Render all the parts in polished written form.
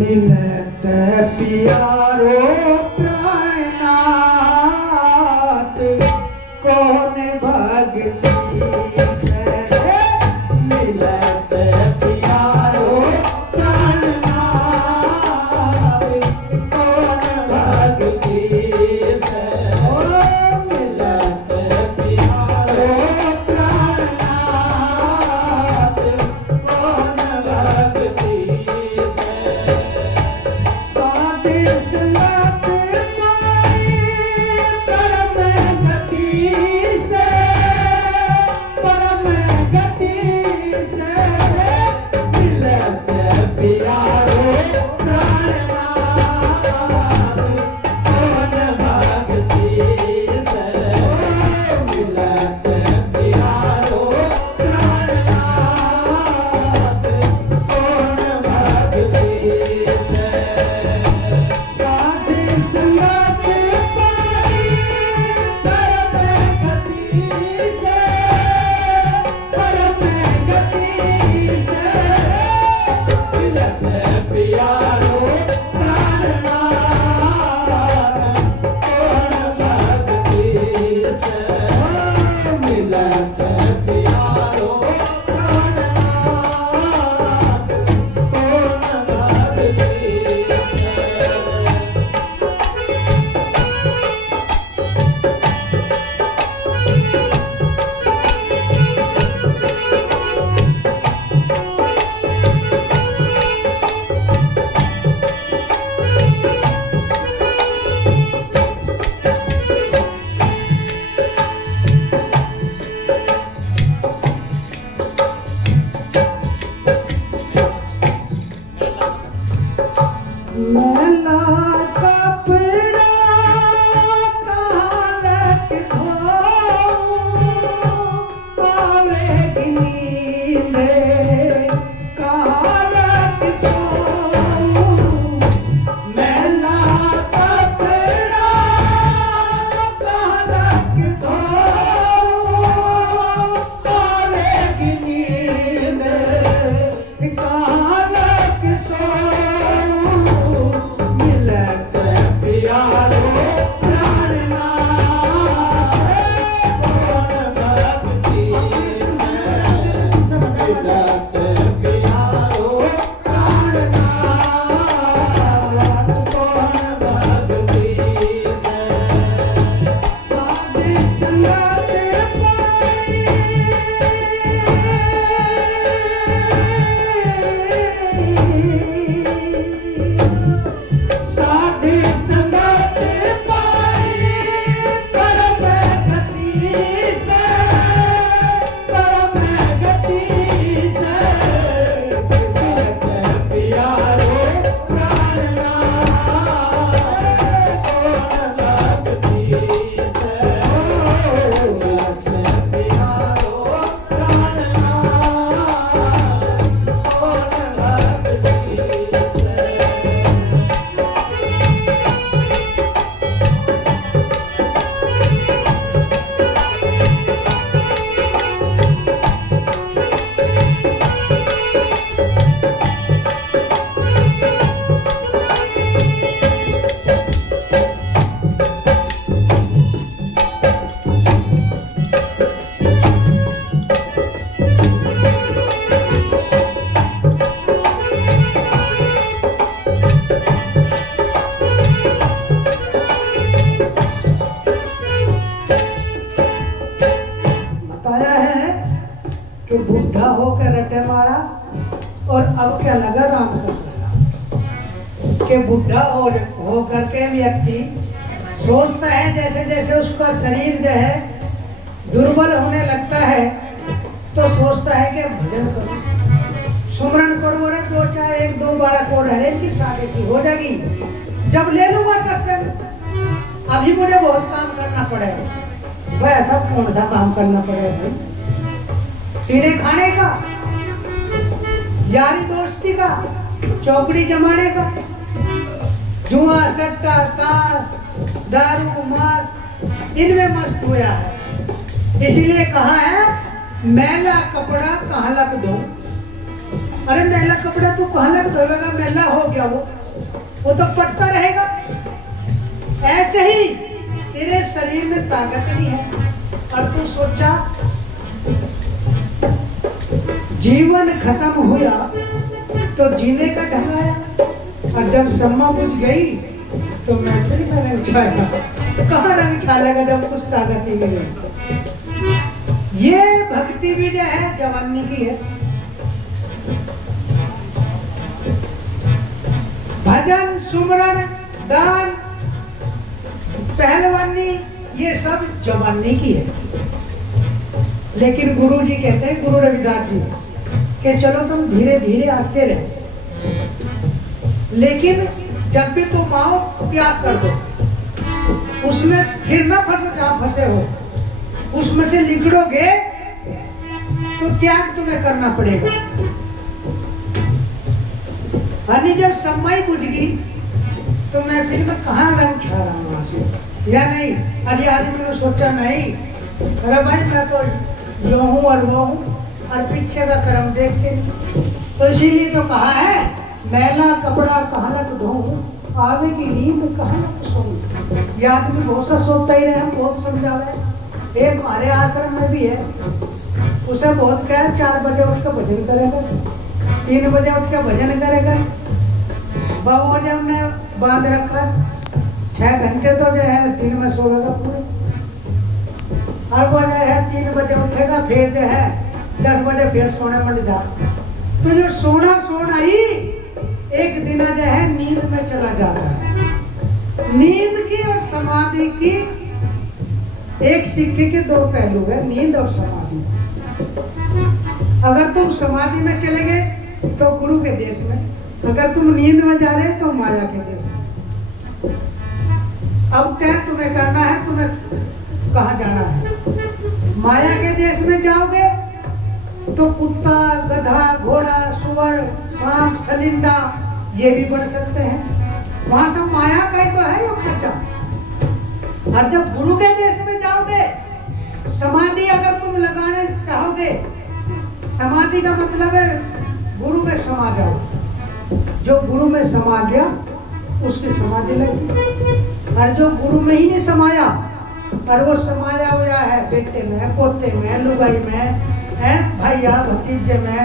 मिलत प्यारो प्राणनाथ कौन भक्ति से मिलत प्यारो प्राणनाथ कौन भक्ति से मिलत प्यारो प्राणनाथ कौन भक्ति बुढ़ा होकर रटे मारा और अब क्या लगा रामकृष्ण के बुढ़ा हो करके व्यक्ति सोचता है जैसे जैसे उसका शरीर जो है दुर्बल होने लगता है तो सोचता है कि भजन करो सुमरन करो रे दो चार एक दो बारह कोड है इनकी शादी सी हो जाएगी जब ले लूंगा सत्संग अभी मुझे बहुत काम करना पड़ेगा भाई ऐसा कौन सा काम करना पड़ेगा भाई पीने खाने का यारी दोस्ती का चौकड़ी जमाने का जुआ सट्टा ताश दारू मांस इनमें मस्त हुआ है इसीलिए कहा है मैला कपड़ा कहाँ लग दो। अरे मैला कपड़ा तू कहाँ लग दोगा मैला हो गया गया वो तो पटता रहेगा। ऐसे ही तेरे शरीर में ताकत नहीं है और तू सोचा जीवन खत्म हुआ तो जीने का ढंग आया, और जब सम्मा बुझ गई तो महफिल में रंग छाएगा। कहाँ रंग छालेगा जब कुछ ताकत ही नहीं है। ये भक्ति भी जो है जवानी की है। भजन, सुमरन, दान, पहलवानी ये सब जवानी की है। लेकिन गुरु जी कहते हैं, गुरु रविदास जी, कि चलो तुम धीरे धीरे आते रहो, लेकिन जब भी तुम आओ त्याग कर दो, उसमें फिर ना फंसो जहां फंसे हो, उसमें से निकलोगे तो त्याग तुम्हें करना पड़ेगा। अन्य जब सम्माई बुझ गई तो मैं फिर मैं कहाँ रंग छा रहा हूँ आंसू या नहीं। अरे आदमी ने सोचा नहीं, अरे भाई मैं तो यो हूँ और वो हूँ और पीछे का कर्म देख के, तो इसीलिए तो कहा है मैला कपड़ा कहाँ लग धोऊं, आवे की नींद कहाँ लग सोऊं। ये आदमी बहुत सा सोचता ही रहे, हम बहुत समझा रहे। एक हमारे आश्रम में भी है, उसे बहुत कह 4 बजे उठ कर भजन करेगा, 3 बजे उठ के भजन करेगा। बाबू जी हमने बांध रखा 6 घंटे तो जो है दिन में सोएगा पूरे, और वो जो है 3 बजे उठेगा, फिर जो है 10 बजे फिर सोने मंड जा। तो जो सोना ही एक दिन जो है नींद में चला जाता है। नींद की और समाधि की एक सिक्के के 2 पहलू है, नींद और समाधि। अगर तुम समाधि में चले गए तो गुरु के देश में, अगर तुम नींद में जा रहे तो माया के देश में। अब तय तुम्हें करना है, तुम्हें कहाँ जाना है। माया के देश में जाओगे तो कुत्ता, गधा, घोड़ा, सुअर, सांप, सलिंडा ये भी बन सकते हैं। वहां सब माया का ही तो है ये बच्चा। और जब गुरु के देश में जाओगे, समाधि अगर तुम लगाने चाहोगे, समाधि का मतलब है गुरु में समा जाओ। जो गुरु में समा गया उसकी समाधि लगी। और जो गुरु में ही नहीं समाया और वो समाया हुआ है बेटे में, पोते में, लुगाई में, है भैया भतीजे में,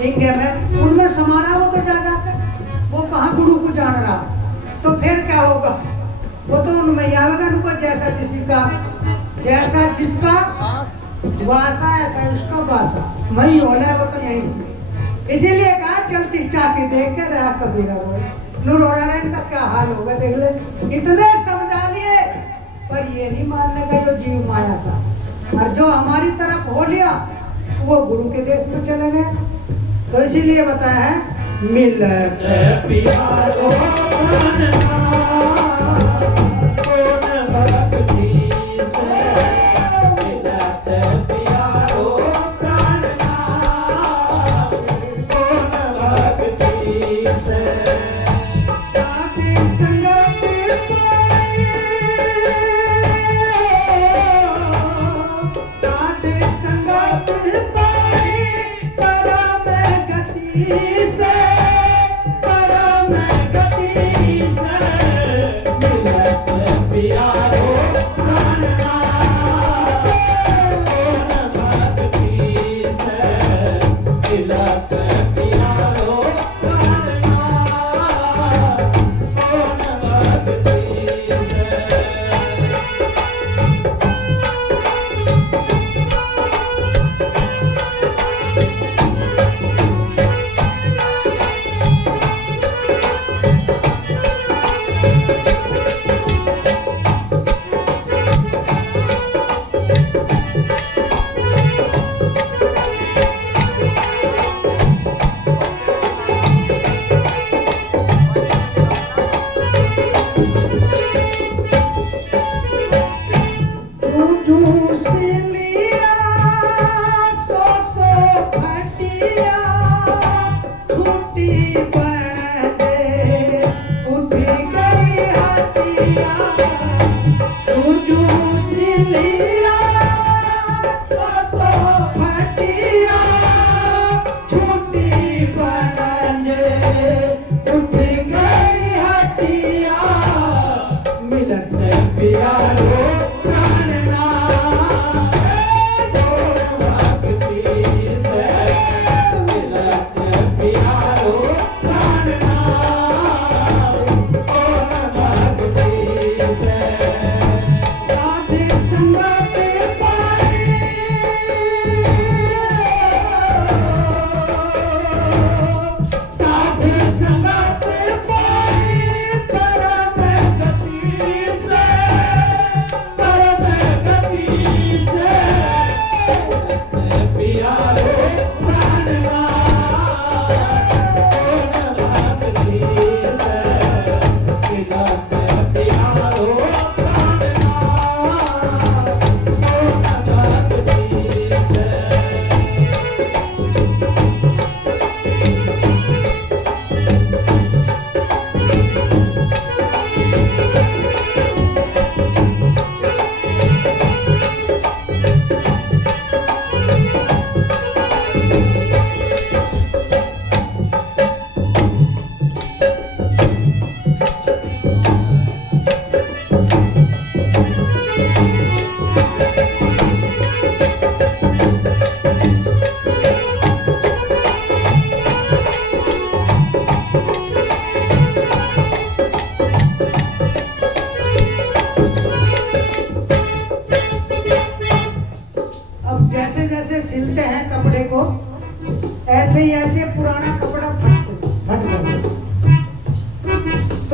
इंगे में, उनमें समा रहा वो तो जाकर वो कहाँ गुरु को जान रहा। तो फिर क्या होगा, वो तो उनमें ही आवेगा। उनको जैसा जिसका वासा ऐसा उसका वासा वही होला, वो तो यहीं से। इसीलिए कहा चलती चाकी देख के रहा कबीरा रोए। नूर हो रहा है, इनका क्या हाल होगा देख ले। इतने समझा लिए पर ये नहीं मानने का जो जीव माया का। और जो हमारी तरफ हो लिया वो गुरु के देश में चले गए। तो इसीलिए बताया है मिलत प्यारो परम गति से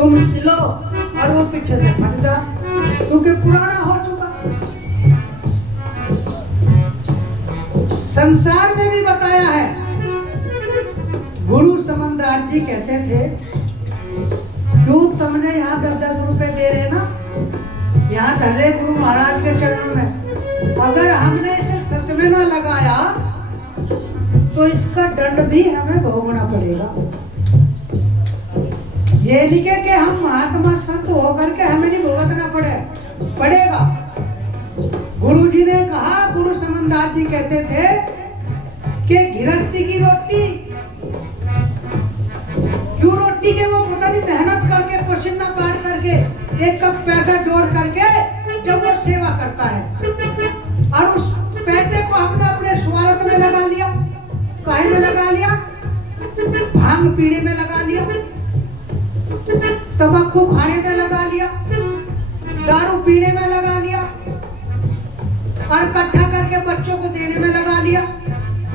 तुम सिलो और वो पीछे से फट जा, क्योंकि पुराना हो चुका। संसार में भी बताया है। गुरु समनदास जी कहते थे, क्यों तुमने यहाँ 10-10 रुपए दे रहे ना, यहाँ धरे गुरु महाराज के चरणों में, अगर हमने इसे सत में ना लगाया तो इसका दंड भी हमें भोगना पड़ेगा। ये नहीं कि हम महात्मा संत होकर के हमें नहीं भुगतना पड़ेगा। गुरु जी ने कहा, गुरु समनदास जी कहते थे कि गृहस्थी की रोटी, क्यों रोटी के वो पता नहीं मेहनत करके पसीना काट करके एक कप पैसा जोड़ करके जब वो सेवा करता है और उस पैसे को हमने अपने स्वार्थ में लगा लिया, काहे में लगा लिया, भांग पीने में लगा लिया, तंबाकू खाने में लगा लिया, दारू पीने में लगा लिया और इकट्ठा करके बच्चों को देने में लगा लिया।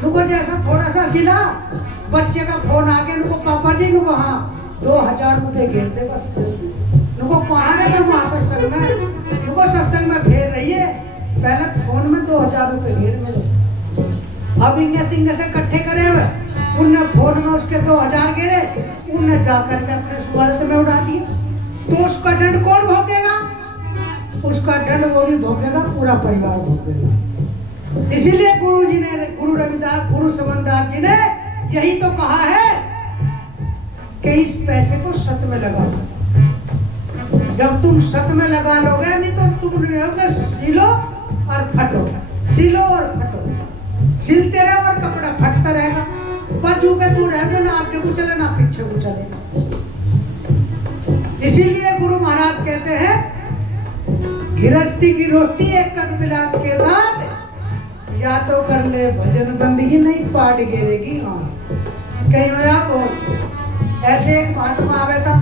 नुको जैसा थोड़ा सा सिला, बच्चे का फोन आ गया, नुको पापा जी नुको हाँ 2000 रुपए घेर दे बस, नुको पहाड़े में वहां सत्संग में, नुको सत्संग में घेर रही है, पहले फोन में 2000 रुपए घेर मिले। अब इंगे तिंगे से इकट्ठे करे हुए, उनने फोन में उसके 2000 घेरे, उनने जाकर के अपने स्वार्थ में उड़ा दिया, तो उसका दंड कौन भोगेगा? उसका दंड वो भी भोगेगा, पूरा परिवार भोगेगा। इसीलिए गुरु जी ने, गुरु रविदास, गुरु समनदास जी ने यही तो कहा है कि इस पैसे को सत में लगाओ। जब तुम सत में लगा लोगे, नहीं तो तुम रहोगे सिलो और फटो, सिलो और फटो, सिलते रहे और कपड़ा फटता रहेगा, बचू के तू रहेगा ना आगे को चले ना पीछे को चले। इसीलिए गुरु महाराज कहते हैं, गृहस्थी की रोटी एक कद मिलान के बाद, या तो कर ले भजन बंदगी, नहीं पाट गिरेगी। हाँ कहीं हो आप ऐसे एक महात्मा आवे था,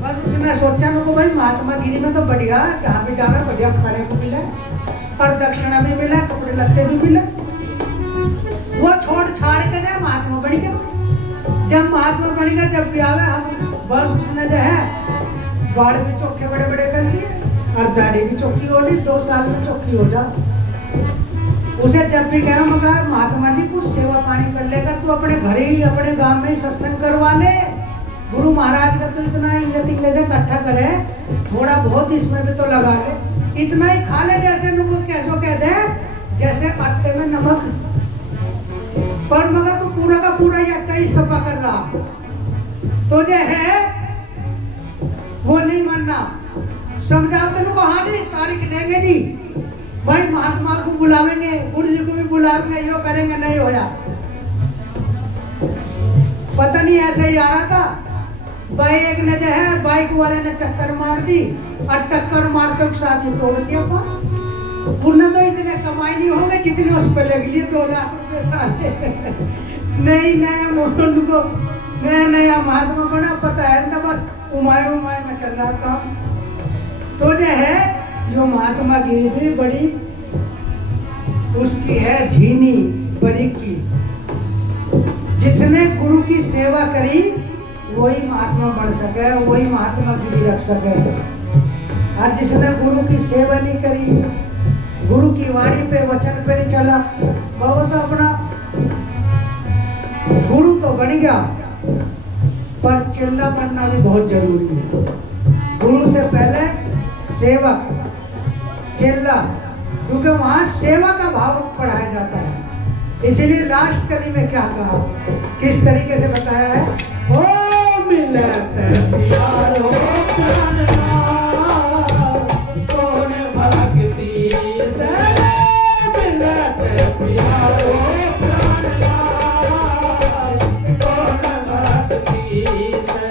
बस उसने सोचा मेरे को भाई महात्मा गिरी में तो बढ़िया, जहाँ भी जावे बढ़िया खाने को मिले और दक्षिणा भी मिले, कपड़े लत्ते भी मिले। वो छोड़ छाड़ के जाए महात्मा बन गया। जब महात्मा बन गया, जब भी आवे हम बस उसने जो है बाल भी चोखे बड़े बड़े कर लिए और दाढ़ी भी चौकी हो रही, 2 साल में चौकी हो जा। उसे जब भी कहा, मगर महात्मा जी कुछ सेवा पानी कर लेकर तू अपने घर ही, अपने गांव में ही सत्संग करवा ले, गुरु महाराज का तो इतना इंगे तिंगे से इकट्ठा करे, थोड़ा बहुत इसमें भी तो लगा ले, इतना ही खा ले जैसे नुको कैसो कह दे जैसे आटे में नमक, पर मगर तू पूरा का पूरा ये आटा ही सफा कर रहा, तो जो है वो नहीं मानना। समझाओ तेन को, हाँ जी तारीख लेंगे जी भाई, महात्मा को बुलावेंगे, गुरु जी को भी बुलावेंगे, यो करेंगे, नहीं होया। पता नहीं ऐसे ही आ रहा था भाई, एक ने जो है बाइक वाले ने टक्कर मार दी और टक्कर मारते साथी तोड़ दिया। पुण्य तो इतने कमाई नहीं होंगे जितने उस पर लग लिए 2 लाख रुपए साले। नहीं नया मोहन को नया महात्मा बना, पता है ना, बस उमाय में चल रहा काम। तो जो है जो महात्मा गिरी भी बड़ी उसकी है झीनी बरीकी, जिसने गुरु की सेवा करी वही महात्मा बन सके, वही महात्मा गिरी रख सके। और जिसने गुरु की सेवा नहीं करी, गुरु की वाणी पे वचन पे नहीं चला, वो तो अपना गुरु तो बन गया, पर चेला बनना भी बहुत जरूरी है। गुरु से पहले सेवक, चेला, क्योंकि वहां सेवा का भाव पढ़ाया जाता है। इसीलिए लास्ट कली में क्या कहा, किस तरीके से बताया है, ओ मिलत प्यार हो कौन भक्ति से, मिलत प्यार हो कौन भक्ति से।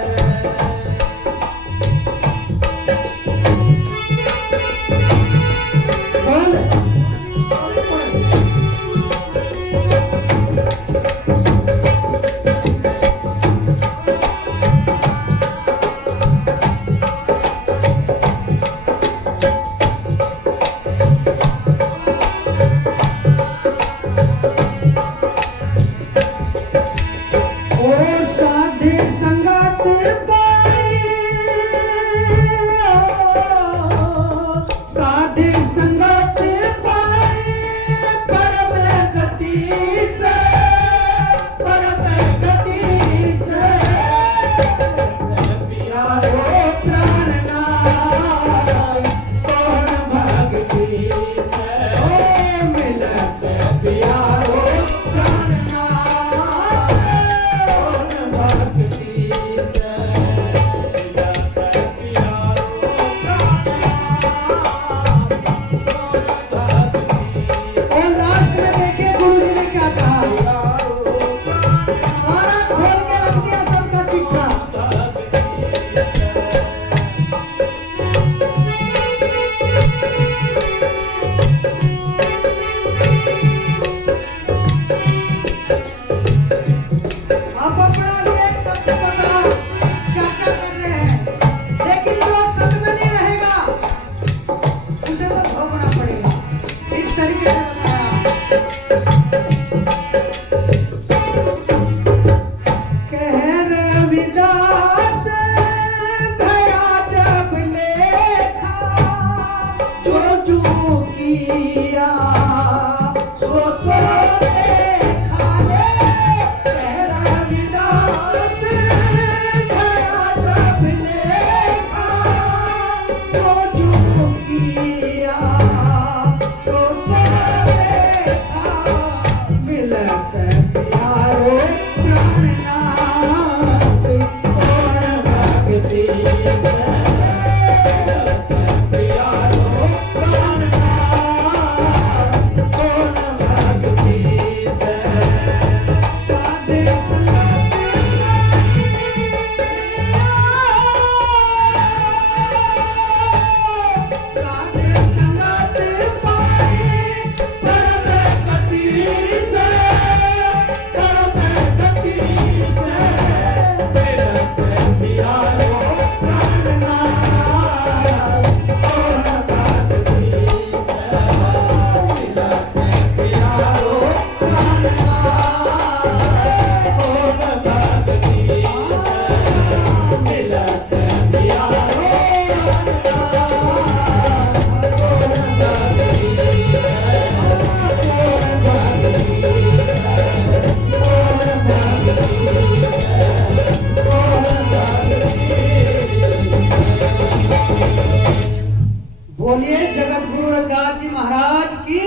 बोलिए जगत गुरु रविदास जी महाराज की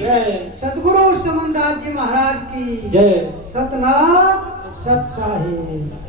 जय। सतगुरु समनदास जी महाराज की जय। सतनाम सत साहिब।